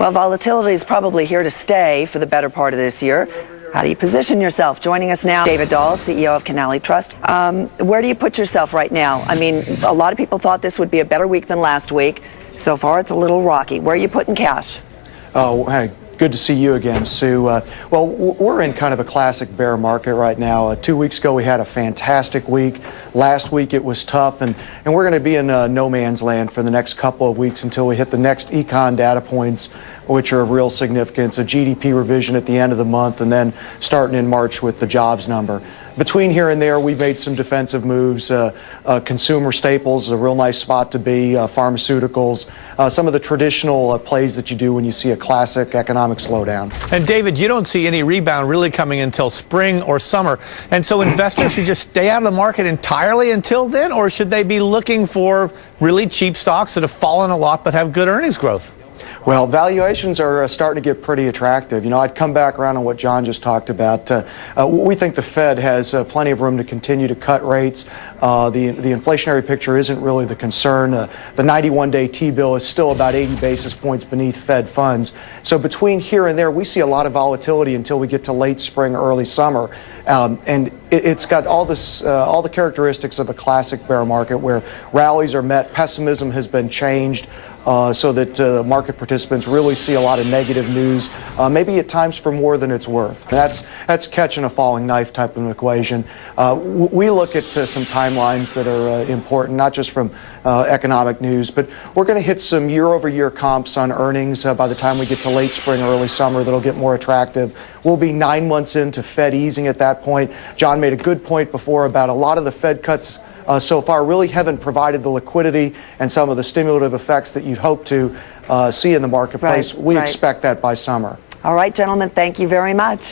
Well, volatility is probably here to stay for the better part of this year. How do you position yourself? Joining us now, David Dahl, CEO of Canali Trust. Where do you put yourself right now? I mean, a lot of people thought this would be a better week than last week. So far, it's a little rocky. Where are you putting cash? Oh, hey, good to see you again, Sue. Well, we're in kind of a classic bear market right now. 2 weeks ago, we had a fantastic week. Last week, it was tough, and we're going to be in no man's land for the next couple of weeks until we hit the next econ data points, which are of real significance, a GDP revision at the end of the month, and then starting in March with the jobs number. Between here and there, we've made some defensive moves. Consumer staples, a real nice spot to be, pharmaceuticals, some of the traditional plays that you do when you see a classic economic slowdown. And David, you don't see any rebound really coming until spring or summer. And so investors should just stay out of the market entirely until then, or should they be looking for really cheap stocks that have fallen a lot but have good earnings growth? Well, valuations are starting to get pretty attractive. You know, I'd come back around on what John just talked about. We think the Fed has plenty of room to continue to cut rates. The inflationary picture isn't really the concern. The 91-day T-bill is still about 80 basis points beneath Fed funds. So between here and there, we see a lot of volatility until we get to late spring, early summer. And it's got all the characteristics of a classic bear market where rallies are met, pessimism has been changed, so that market participants really see a lot of negative news, maybe at times for more than it's worth. That's catching a falling knife type of an equation. We look at some timelines that are important, not just from economic news, but we're going to hit some year-over-year comps on earnings by the time we get to late spring, early summer that'll get more attractive. We'll be 9 months into Fed easing at that point. John made a good point before about a lot of the Fed cuts so far really haven't provided the liquidity and some of the stimulative effects that you'd hope to see in the marketplace. We expect that by summer. All right, gentlemen, thank you very much.